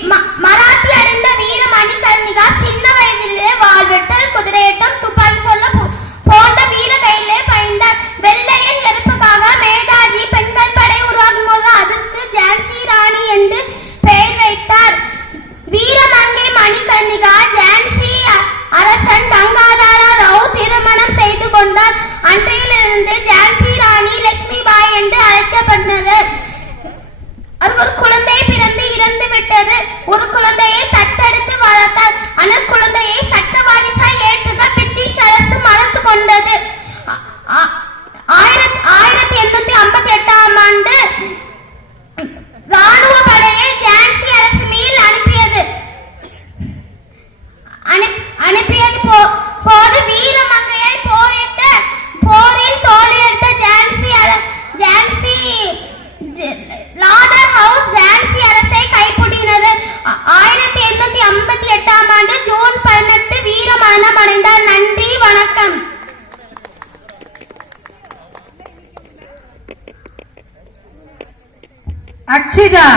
ma, ma. அனுப்பியது போது வீர மங்கையை போரிட்டு போரில் தோல்வியெடுத்த ஜான்சி ஜான்சி லாடர் ஹவுஸ் ஜான்சி அரசை கைப்பற்றினது ஆயிரத்தி எட்நூத்தி ஐம்பத்தி எட்டாம் ஆண்டு ஜூன் பதினெட்டு வீர மரணம் அடைந்தார். நன்றி வணக்கம். அக்ஷிதா